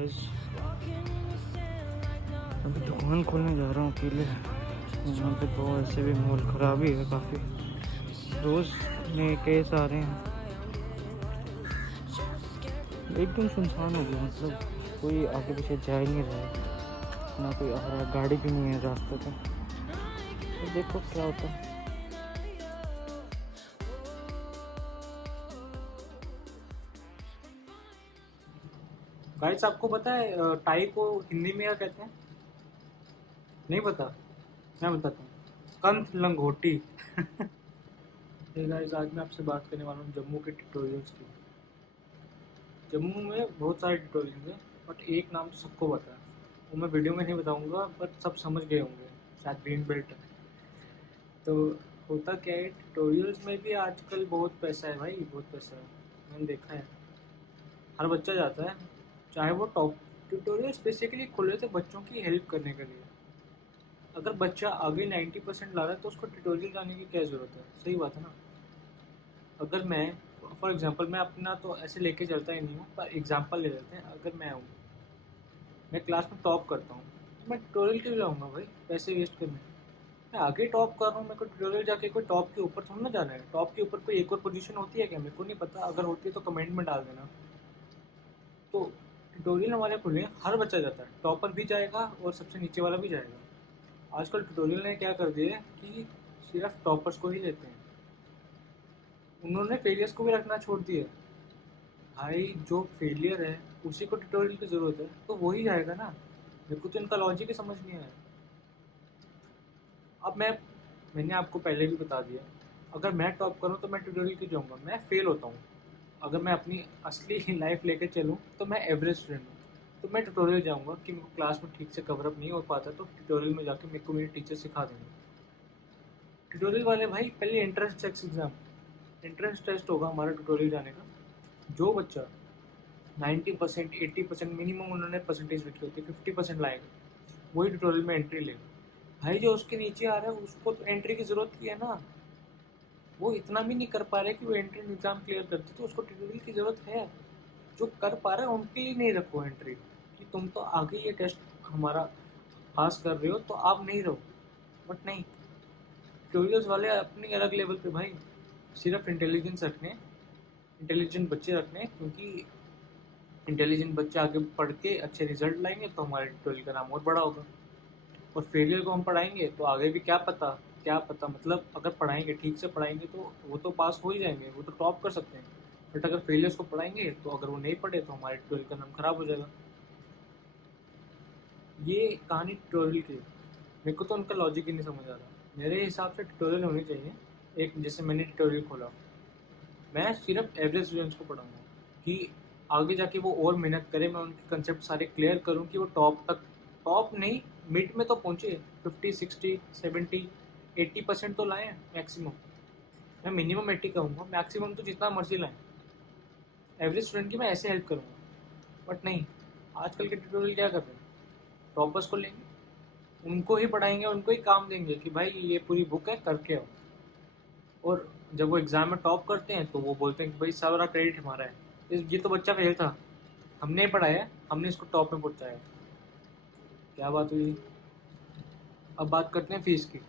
Guys अभी दुकान खोलने जा रहा हूँ अकेले। यहाँ पे तो ऐसे भी माहौल ख़राब ही है काफ़ी, रोज़ नए केस आ रहे हैं। एकदम सुनसान हो गया, मतलब कोई आगे पीछे जा ही नहीं रहा है, ना कोई आ रहा है, गाड़ी भी नहीं है रास्ते पे। तो देखो क्या होता है। गाइस आपको पता है टाई को हिंदी में क्या कहते हैं? नहीं पता? मैं बताता हूँ, कंठ लंगोटी। हे गाइस, आज मैं आपसे बात करने वाला हूँ जम्मू के ट्यूटोरियल्स की। जम्मू में बहुत सारे ट्यूटोरियल्स हैं, बट एक नाम तो सबको पता है, वो मैं वीडियो में नहीं बताऊंगा, बट सब समझ गए होंगे, शायद ग्रीन बेल्ट है। तो होता क्या है, ट्यूटोरियल्स में भी आजकल बहुत पैसा है भाई, बहुत पैसा है। मैंने देखा है, हर बच्चा जाता है, चाहे वो टॉप। ट्यूटोरियल्स बेसिकली खुले थे बच्चों की हेल्प करने के लिए। अगर बच्चा आगे 90% ला रहा है तो उसको ट्यूटोरियल जाने की क्या ज़रूरत है? सही बात है ना। अगर मैं फॉर एग्जांपल, मैं अपना तो ऐसे लेके चलता ही नहीं हूँ, पर एग्जांपल ले लेते हैं। अगर मैं क्लास में टॉप करता हूँ, तो मैं ट्यूटोरियल क्यों जाऊँगा भाई पैसे वेस्ट करने? मैं आगे टॉप कर रहा हूँ, मेरे को ट्यूटोरियल जाके कोई टॉप के ऊपर थोड़ा ना जाना है। टॉप के ऊपर कोई एक और पोजीशन होती है क्या? मेरे को नहीं पता, अगर होती है तो कमेंट में डाल देना। तो ट्यूटोरियल हमारे खुले हैं, हर बच्चा जाता है, टॉपर भी जाएगा और सबसे नीचे वाला भी जाएगा। आजकल ट्यूटोरियल ने क्या कर दिया है कि सिर्फ टॉपर्स को ही लेते हैं, उन्होंने फेलियर्स को भी रखना छोड़ दिया। भाई जो फेलियर है उसी को ट्यूटोरियल की ज़रूरत है, तो वही जाएगा ना। मेरे को तो इनका लॉजिक ही समझ नहीं आया। अब मैंने आपको पहले भी बता दिया, अगर मैं टॉप करूँ तो मैं ट्यूटोरियल क्यों जाऊँगा? मैं फेल होता हूँ। अगर मैं अपनी असली लाइफ लेके चलूँ तो मैं एवरेज स्टूडेंट हूँ, तो मैं ट्यूटोरियल जाऊँगा कि मेरे को क्लास में ठीक से कवरअप नहीं हो पाता, तो ट्यूटोरियल में जाके मेरे को मेरे टीचर सिखा देंगे। ट्यूटोरियल वाले भाई पहले एंट्रेंस टेस्ट होगा हमारा ट्यूटोरियल जाने का। जो बच्चा 90% 80% मिनिमम उन्होंने परसेंटेज रखी होती है, 50% लाएगा, वही ट्यूटोरियल में एंट्री लेगा। भाई जो उसके नीचे आ रहा है उसको तो एंट्री की ज़रूरत ही है ना। वो इतना भी नहीं कर पा रहे कि वो एंट्री एग्जाम क्लियर करते, तो उसको ट्यूटोरियल की ज़रूरत है। जो कर पा रहे हैं उनके लिए नहीं रखो एंट्री, कि तुम तो आगे ये टेस्ट हमारा पास कर रहे हो तो आप नहीं रहो। बट नहीं, ट्यूटोरियल्स वाले अपनी अलग लेवल पे भाई सिर्फ इंटेलिजेंस रखने, इंटेलिजेंट बच्चे रखने, क्योंकि इंटेलिजेंट बच्चे आगे पढ़ के अच्छे रिजल्ट लाएंगे तो हमारे ट्वेल्थ का नाम और बड़ा होगा। और फेलियर को हम पढ़ाएंगे तो आगे भी क्या पता मतलब अगर पढ़ाएंगे, ठीक से पढ़ाएंगे तो वो तो पास हो ही जाएंगे, वो तो टॉप कर सकते हैं। बट अगर फेलियर्स को पढ़ाएंगे तो अगर वो नहीं पढ़े तो हमारे ट्वेल्थ का नाम खराब हो जाएगा। ये कहानी ट्यूटोरियल की है। मेरे को तो उनका लॉजिक ही नहीं समझ आ रहा। मेरे हिसाब से ट्यूटोरियल होनी चाहिए एक, जैसे मैंने ट्यूटोरियल खोला, मैं सिर्फ एवरेज स्टूडेंट्स को पढ़ाऊंगा कि आगे जाके वो और मेहनत करें, मैं उनके कंसेप्ट सारे क्लियर करूं कि वो टॉप नहीं, मिड में तो पहुंचे, 50 60 70 80% तो लाएं मैक्सिमम। मैं मिनिमम 80 कहूँगा, मैक्सिमम तो जितना मर्जी लाएं। एवरेज स्टूडेंट की मैं ऐसे हेल्प करूँगा। बट नहीं, आजकल के ट्यूटोरियल क्या कर रहे हैं, टॉपर्स को लेंगे, उनको ही पढ़ाएंगे, उनको ही काम देंगे कि भाई ये पूरी बुक है करके आओ। और जब वो एग्जाम में टॉप करते हैं तो वो बोलते हैं कि भाई सारा क्रेडिट हमारा है, ये तो बच्चा फेल था, हमने पढ़ाया, हमने इसको टॉप में पहुंचाया। क्या बात हुई? अब बात करते हैं फीस की।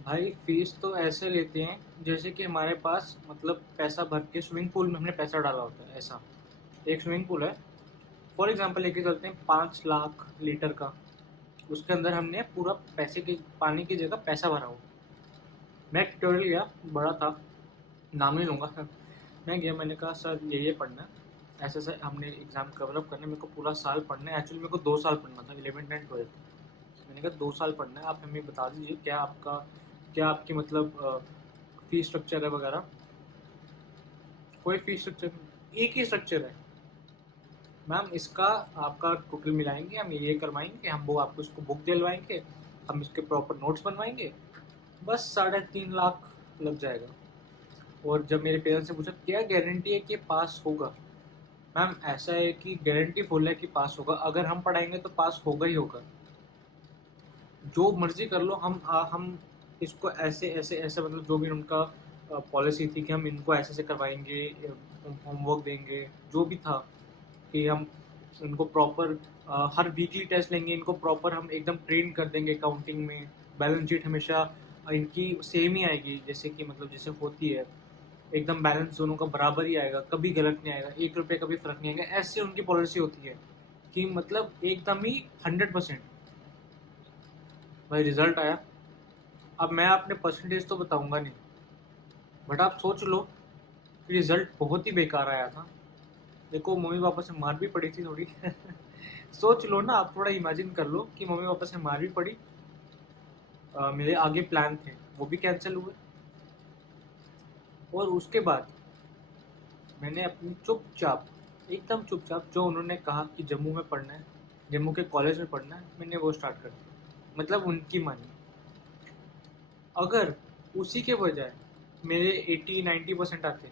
भाई फीस तो ऐसे लेते हैं जैसे कि हमारे पास मतलब पैसा भर के स्विमिंग पूल में हमने पैसा डाला होता है, ऐसा। एक स्विमिंग पूल है, फॉर एग्जाम्पल लेके चलते हैं 5 लाख लीटर का, उसके अंदर हमने पूरा पैसे के पानी की जगह पैसा भरा हुआ। मैं ट्यूटोरियल गया, बड़ा था, नाम नहीं लूँगा। मैं गया, मैंने कहा सर ये पढ़ना है, ऐसे ऐसे हमने एग्ज़ाम कवरअप करना है, मेरे को पूरा साल पढ़ना है। एक्चुअली मेरे को 2 साल पढ़ना था, 11th एंड 12th। मैंने कहा 2 साल पढ़ना है, आप हमें बता दीजिए क्या आपकी मतलब फ़ीस स्ट्रक्चर है वगैरह। कोई फ़ीस स्ट्रक्चर नहीं, एक ही स्ट्रक्चर है मैम, इसका आपका टोटल मिलाएंगे, हम ये करवाएंगे, हम वो आपको इसको बुक दिलवाएंगे, हम इसके प्रॉपर नोट्स बनवाएंगे, बस 3.5 लाख लग जाएगा। और जब मेरे पेरेंट्स से पूछा क्या गारंटी है कि पास होगा, मैम ऐसा है कि गारंटी फुल है कि पास होगा, अगर हम पढ़ाएंगे तो पास होगा ही होगा, जो मर्जी कर लो। हम इसको ऐसे ऐसे ऐसे मतलब जो भी उनका पॉलिसी थी कि हम इनको ऐसे ऐसे करवाएंगे, होमवर्क देंगे, जो भी था कि हम इनको प्रॉपर हर वीकली टेस्ट लेंगे, इनको प्रॉपर हम एकदम ट्रेन कर देंगे अकाउंटिंग में। बैलेंस शीट हमेशा इनकी सेम ही आएगी, जैसे कि मतलब जैसे होती है, एकदम बैलेंस दोनों का बराबर ही आएगा, कभी गलत नहीं आएगा, 1 रुपये का भी फर्क नहीं आएगा। ऐसे उनकी पॉलिसी होती है कि मतलब एकदम ही 100%। भाई रिजल्ट आया, अब मैं अपने परसेंटेज तो बताऊंगा नहीं, बट आप सोच लो कि रिजल्ट बहुत ही बेकार आया था। देखो मम्मी पापा से मार भी पड़ी थी थोड़ी सोच लो ना, आप थोड़ा इमेजिन कर लो कि मम्मी पापा से मार भी पड़ी, मेरे आगे प्लान थे वो भी कैंसिल हुए, और उसके बाद मैंने अपनी चुपचाप, एकदम चुपचाप, जो उन्होंने कहा कि जम्मू में पढ़ना है, जम्मू के कॉलेज में पढ़ना है, मैंने वो स्टार्ट कर दिया। मतलब उनकी मानी। अगर उसी के बजाय मेरे 80-90% आते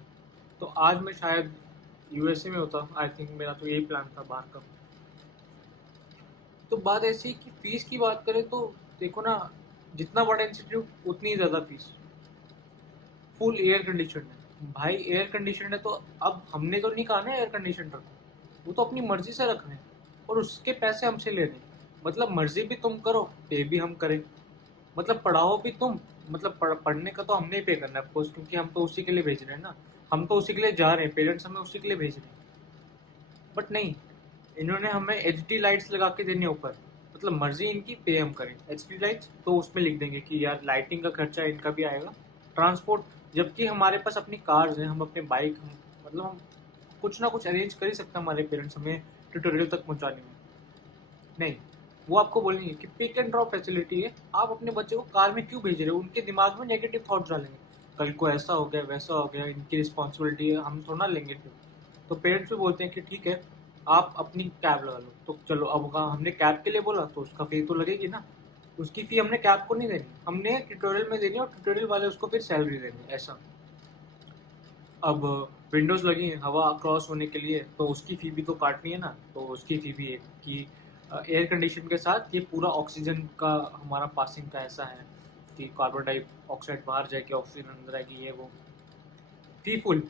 तो आज मैं शायद यूएसए में होता। आई थिंक मेरा तो यही प्लान था बाहर का। तो बात ऐसी कि फीस की बात करें तो देखो ना, जितना बड़ा इंस्टीट्यूट उतनी ज़्यादा फीस। फुल एयर कंडीशन है भाई, एयर कंडीशन है तो अब हमने तो नहीं कहा ना एयर कंडीशन रखो, वो तो अपनी मर्जी से रख रहे हैं और उसके पैसे हमसे ले रहे हैं। मतलब मर्जी भी तुम करो, पे भी हम करें, मतलब पढ़ाओ भी तुम, मतलब पढ़ने का तो हमने ही पे करना है ऑफकोर्स, क्योंकि हम तो उसी के लिए भेज रहे हैं ना, हम तो उसी के लिए जा रहे हैं, पेरेंट्स हमें उसी के लिए भेज रहे हैं। बट नहीं, इन्होंने हमें एचडी लाइट्स लगा के देने ऊपर, मतलब मर्जी इनकी, पे हम करें। एचडी लाइट्स तो उसमें लिख देंगे कि यार लाइटिंग का खर्चा इनका भी आएगा, ट्रांसपोर्ट, जबकि हमारे पास अपनी कार्स हैं, हम अपने बाइक, मतलब हम कुछ ना कुछ अरेंज कर ही सकते हैं हमारे पेरेंट्स हमें ट्यूटोरियल तक पहुंचाने में। नहीं, वो आपको बोलेंगे कि पिक एंड ड्रॉप फैसिलिटी है, आप अपने बच्चे को कार में क्यों भेज रहे हो। उनके दिमाग में नेगेटिव थॉट डालेंगे, कल को ऐसा हो गया वैसा हो गया, इनकी रिस्पॉन्सिबिलिटी है, हम थोड़ा लेंगे फिर। तो पेरेंट्स भी बोलते हैं कि ठीक है आप अपनी कैब लगा लो। तो चलो, अब हमने कैब के लिए बोला तो उसका फी तो लगेगी ना, उसकी फी हमने कैब को नहीं देनी, हमने ट्यूटोरियल में देनी और ट्यूटोरियल वाले उसको फिर सैलरी देंगे, ऐसा। अब विंडोज लगी हैं हवा क्रॉस होने के लिए, तो उसकी फी भी तो काटनी है ना, तो उसकी फी भी है कि एयर कंडीशन के साथ ये पूरा ऑक्सीजन का हमारा पासिंग का ऐसा है कि कार्बन डाइऑक्साइड बाहर जाएगी, ऑक्सीजन अंदर आएगी, ये वो फी फुल।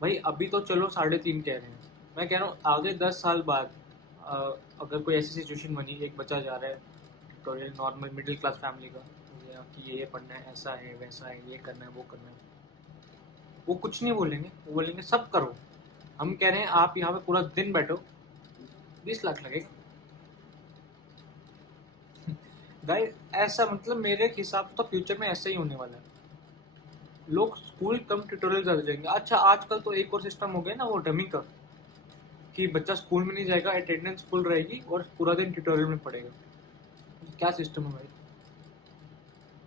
भाई अभी तो चलो 3.5 कह रहे हैं, मैं कह रहा हूँ आगे 10 साल बाद अगर कोई ऐसी सिचुएशन बनी, एक बच्चा जा रहा है tutorial, normal middle class family का, कि ये पढ़ना है, ऐसा है वैसा है, ये करना है वो करना है, वो कुछ नहीं बोलेंगे, वो बोलेंगे सब करो। हम कह रहे हैं आप यहाँ पे पूरा दिन बैठो, 20 लाख लगेगा। गाइस ऐसा, मतलब मेरे हिसाब से तो फ्यूचर में ऐसा ही होने वाला है, लोग स्कूल कम ट्यूटोरियल ज़्यादा जाएंगे। अच्छा आजकल तो एक और सिस्टम हो गया ना वो डमी का, कि बच्चा स्कूल में नहीं जाएगा, अटेंडेंस फुल रहेगी और पूरा दिन ट्यूटोरियल में पढ़ेगा। क्या सिस्टम है भाई।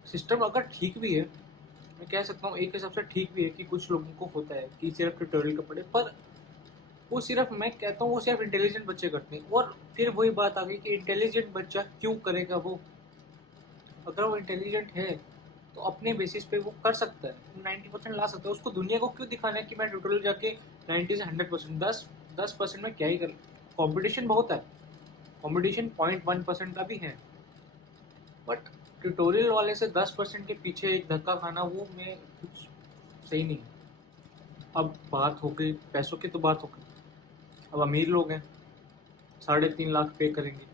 सिस्टम अगर ठीक भी है, मैं कह सकता हूँ एक हिसाब से ठीक भी है कि कुछ लोगों को होता है कि सिर्फ ट्यूटोरियल का पढ़े, पर वो सिर्फ, मैं कहता हूँ वो सिर्फ इंटेलिजेंट बच्चे करते हैं। और फिर वही बात आ गई कि इंटेलिजेंट बच्चा क्यों करेगा वो, अगर वो इंटेलिजेंट है तो अपने बेसिस पे वो कर सकता है, 90% ला सकता है। उसको दुनिया को क्यों दिखाना है कि मैं ट्यूटोरियल जाके 90 से 100%, 10% में क्या ही कर। कंपटीशन बहुत है, कंपटीशन 0.1% का भी है, बट ट्यूटोरियल वाले से 10% के पीछे एक धक्का खाना, वो मैं कुछ सही नहीं। अब बात हो गई पैसों की, तो बात हो गई, अब अमीर लोग हैं 3.5 लाख पे करेंगे।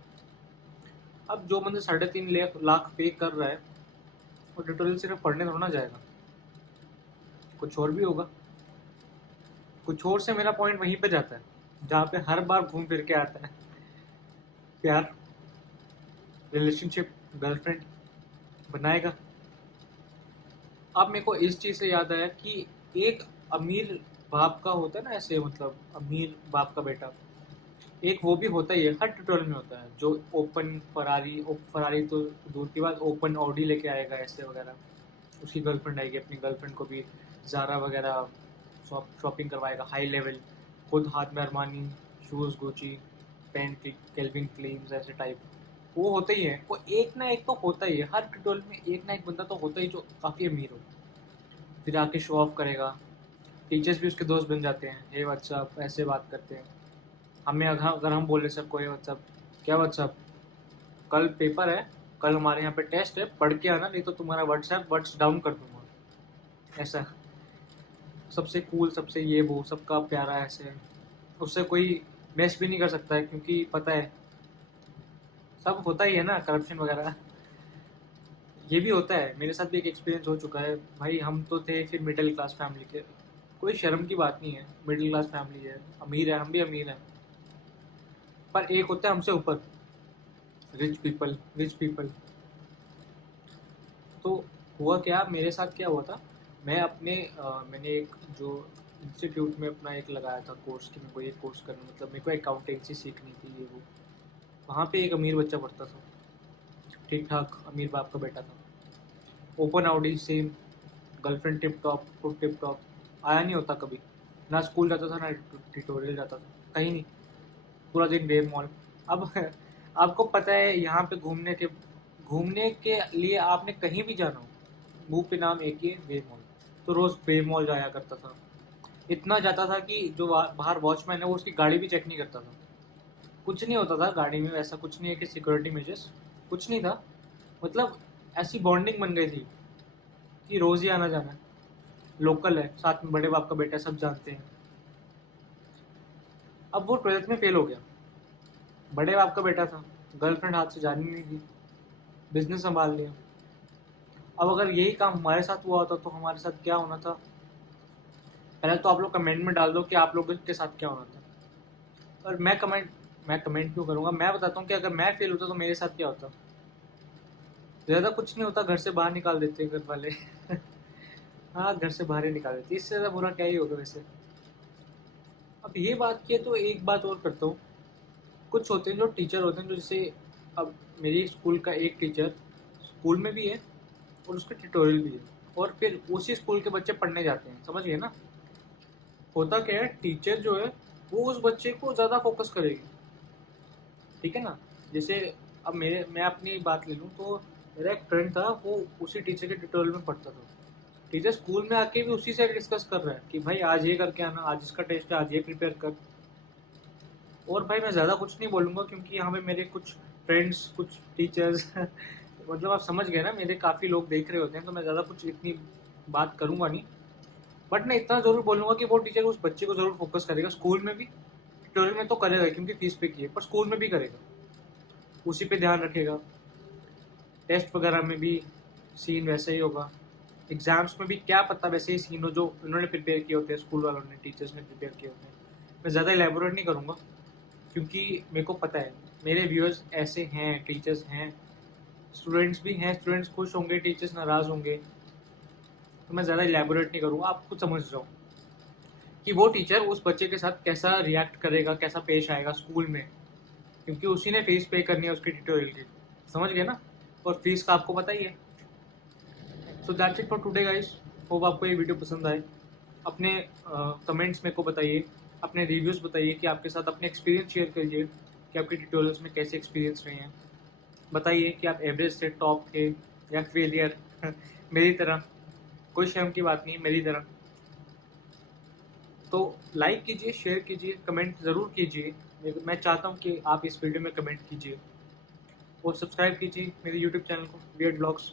अब जो बंदे 3.5 लाख पे कर रहा है, वो ट्यूटोरियल सिर्फ पढ़ने थोड़ा ना जाएगा, कुछ और भी होगा। कुछ और से मेरा पॉइंट वहीं पे जाता है जहाँ पे हर बार घूम फिर के आता है प्यार, रिलेशनशिप, गर्लफ्रेंड बनाएगा। अब मेरे को इस चीज़ से याद आया कि एक अमीर बाप का होता है ना ऐसे, मतलब अमीर बाप का बेटा, एक वो भी होता ही है, हर ट्यूटोरियल में होता है, जो ओपन फरारी तो दूर की बात, ओपन ऑडी लेके आएगा ऐसे वगैरह, उसकी गर्लफ्रेंड आएगी, अपनी गर्लफ्रेंड को भी ज़ारा वगैरह शॉपिंग करवाएगा हाई लेवल, खुद हाथ में Armani shoes, Gucci, pant, kelvin cleans, ऐसे टाइप वो होते ही है। वो एक ना एक तो होता ही है, हर ट्यूटोरियल में एक ना एक बंदा तो होता ही जो काफ़ी अमीर हो, फिर आके शो ऑफ करेगा। टीचर्स भी उसके दोस्त बन जाते हैं, हे व्हाट्सअप, ऐसे बात करते हैं। हमें अगर हम बोले सबको हे व्हाट्सअप, क्या व्हाट्सअप, कल पेपर है, कल हमारे यहाँ पे टेस्ट है, पढ़ के आना, नहीं तो तुम्हारा व्हाट्सएप व्हाट्स डाउन कर दूंगा, ऐसा। सबसे कूल, सबसे ये वो, सबका प्यारा, ऐसे उससे कोई मैच भी नहीं कर सकता है, क्योंकि पता है सब होता ही है ना, करप्शन वगैरह। ये भी होता है, मेरे साथ भी एक एक्सपीरियंस हो चुका है भाई। हम तो थे फिर मिडिल क्लास फैमिली के, कोई शर्म की बात नहीं है, मिडिल क्लास फैमिली है, अमीर है, हम भी अमीर हैं। पर एक होता है हमसे ऊपर, रिच पीपल। तो हुआ क्या, मेरे साथ क्या हुआ था, मैं मैंने एक जो इंस्टीट्यूट में अपना एक लगाया था कोर्स, कि मेरे को ये कोर्स करना, मतलब मेरे को अकाउंटेंसी सीखनी थी ये वो। वहाँ पे एक अमीर बच्चा पढ़ता था, ठीक ठाक अमीर बाप का बेटा था, open Audi same, girlfriend tip top, खुद टिप टॉप, आया नहीं होता कभी, ना स्कूल जाता था ना ट्यूटोरियल जाता था, कहीं नहीं, पूरा दिन वेव मॉल। अब आपको पता है यहाँ पे घूमने के लिए आपने कहीं भी जाना हो, मुंह पे नाम एक ही है, वेव मॉल। तो रोज वेव मॉल जाया करता था, इतना जाता था कि जो बाहर वॉचमैन है वो उसकी गाड़ी भी चेक नहीं करता था। कुछ नहीं होता था गाड़ी में, ऐसा कुछ नहीं है कि सिक्योरिटी मेजर्स, कुछ नहीं था। मतलब ऐसी बॉन्डिंग बन गई थी कि रोज ही आना जाना है, लोकल है, साथ में बड़े बाप का बेटा, सब जानते हैं। अब वो 12th में फेल हो गया, बड़े बाप का बेटा था, गर्लफ्रेंड हाथ से जानी नहीं थी, बिजनेस संभाल लिया। अब अगर यही काम हमारे साथ हुआ होता तो हमारे साथ क्या होना था, पहले तो आप लोग कमेंट में डाल दो कि आप लोगों के साथ क्या होना था। और मैं कमेंट क्यों करूँगा, मैं बताता हूँ कि अगर मैं फेल होता तो मेरे साथ क्या होता। ज़्यादा कुछ नहीं होता, घर से बाहर निकाल देते घर वाले हाँ, घर से बाहर ही निकाल देते, इससे ज़्यादा बुरा क्या ही होगा वैसे। अब ये बात की है तो एक बात और करता हूँ, कुछ होते हैं जो टीचर होते हैं, जो जैसे अब मेरी स्कूल का एक टीचर स्कूल में भी है और उसका ट्यूटोरियल भी है, और फिर उसी स्कूल के बच्चे पढ़ने जाते हैं, समझ गए ना। होता क्या है, टीचर जो है वो उस बच्चे को ज़्यादा फोकस करेगी, ठीक है ना। जैसे अब मैं अपनी बात ले लूँ तो मेरा एक फ्रेंड था, वो उसी टीचर के ट्यूटोरियल में पढ़ता था। टीचर स्कूल में आके भी उसी से डिस्कस कर रहा है कि भाई आज ये करके आना, आज इसका टेस्ट है, आज ये प्रिपेयर कर। और भाई मैं ज़्यादा कुछ नहीं बोलूँगा, क्योंकि यहाँ पे मेरे कुछ फ्रेंड्स, कुछ टीचर्स मतलब आप समझ गए ना, मेरे काफ़ी लोग देख रहे होते हैं, तो मैं ज़्यादा कुछ इतनी बात करूँगा नहीं। बट मैं इतना ज़रूर बोलूँगा कि वो टीचर उस बच्चे को ज़रूर फोकस करेगा, स्कूल में भी, ट्यूटोरियल में तो करेगा क्योंकि फीस पे की है, पर स्कूल में भी करेगा, उसी पे ध्यान रखेगा। टेस्ट वगैरह में भी सीन वैसे ही होगा, एग्जाम्स में भी क्या पता वैसे ही सीन हो जो उन्होंने प्रिपेयर किए होते हैं, स्कूल वालों ने, टीचर्स ने प्रिपेयर किए होते हैं। मैं ज़्यादा एलेबोरेट नहीं करूँगा, क्योंकि मेरे को पता है मेरे व्यूअर्स ऐसे हैं, टीचर्स हैं, स्टूडेंट्स भी हैं, स्टूडेंट्स खुश होंगे, टीचर्स नाराज़ होंगे, तो मैं ज़्यादा एलेबोरेट नहीं करूँगा। आप खुद समझ रहा हूँ कि वो टीचर उस बच्चे के साथ कैसा रिएक्ट करेगा, कैसा पेश आएगा स्कूल में, क्योंकि उसी ने फीस पे करनी है उसके ट्यूटोरियल की, समझ गए ना। और फीस का आपको पता ही है। So that's it for today guys, hope आपको ये वीडियो पसंद आए। अपने कमेंट्स मेरे को बताइए, अपने रिव्यूज़ बताइए, कि आपके साथ अपने एक्सपीरियंस शेयर करिए कि आपके ट्यूटोरियल्स में कैसे एक्सपीरियंस रहे हैं। बताइए कि आप एवरेज से टॉप थे या फेलियर मेरी तरह, कोई शर्म की बात नहीं, मेरी तरह। तो लाइक कीजिए, शेयर कीजिए, कमेंट ज़रूर कीजिए। मैं चाहता हूँ कि आप इस वीडियो में कमेंट कीजिए, और सब्सक्राइब कीजिए मेरे यूट्यूब चैनल को, वियर्ड ब्लॉग्स।